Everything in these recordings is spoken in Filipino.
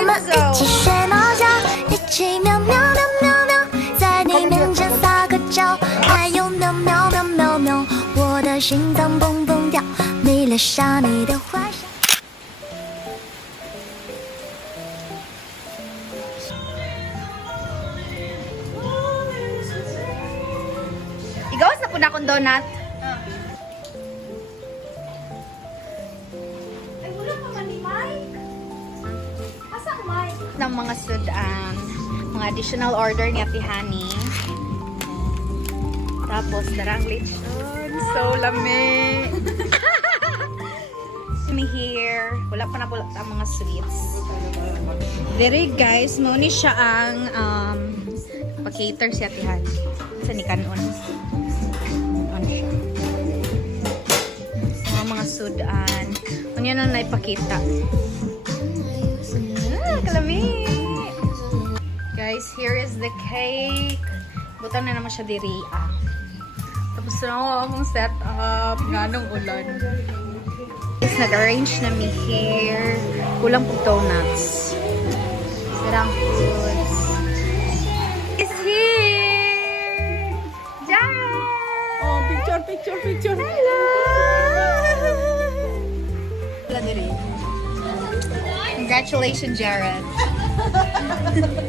我们一起睡猫觉，一起喵喵喵喵喵，在你面前撒个娇，还有喵喵喵喵喵，我的心脏蹦蹦跳，你留下你的坏笑。Igawas na po na akong donut. Ay, wala pa man ni Mike. Asang Mike? Ng mga sudan, mga additional order ni Ate Honey. Tapos, darang lechon. So, lami. Me here. Wala pa na pula ang mga sweets. Dere guys, mo ni siya ang pa-cater si Ate Honey. Sa ni kanon. Ano siya? Mga sudan. Ano yan ang naipakita? Kalami! Guys, here is the cake. Butang na naman siya diri. Tapos na akong set up. Ganong ulan. Guys, nag-arrange na mi here. Kulang po donuts. Sarang foods. Is here! Jared! Oh, picture. Hello! Wala diri. Congratulations, Jared.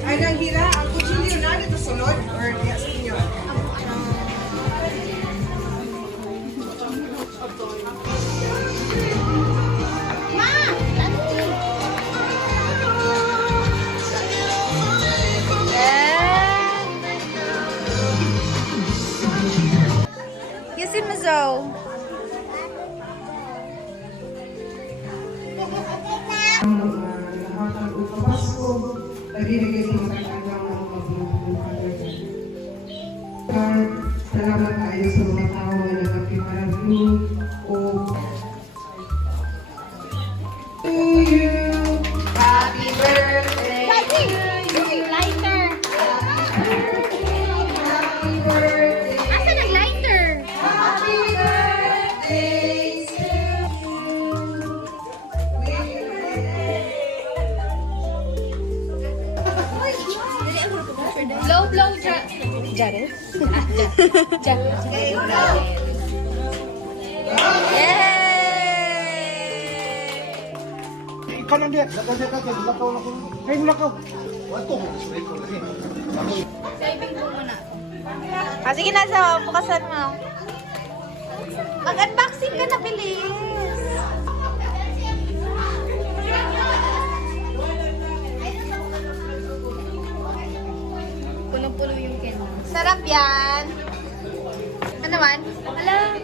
Ay, nanghira, ang kutsilyo na dito sunod? Or yes, inyo? Kisin mo, Zoe. Salamat tayo sa mga tao na nagkakiparami o to you. Happy birthday! Lighter! Asa nag-lighter? Happy birthday to Blow, Jared? Yay! Ikaw lang diyan. Lakaw. Ay, lakaw. Wato mo, spray ko lagi. Sige na, Zoe. Bukasan mo. Mag-unboxing ka na, bilis. Puno-puno yung kena. Sarap yan. Ano naman? Alam,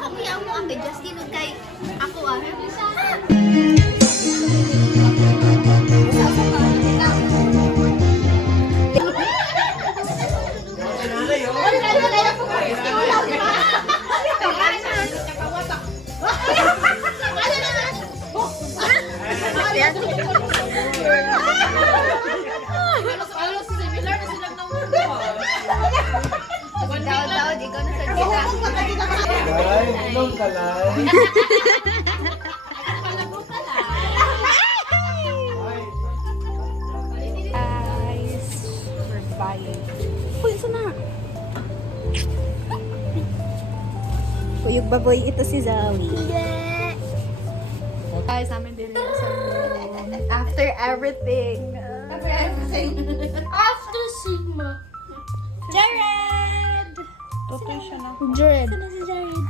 okay ako ang kay Justin ug kay ako Daw, ikaw na sa gina. Ay, inom ka lang. Guys, we're buying. Uy, isa na. Kuyog baboy, ito si Zoe. Guys, namin din sa room. After everything. After Sigma. Jared! Tutoy siya na. Jared. Saan na si Jared?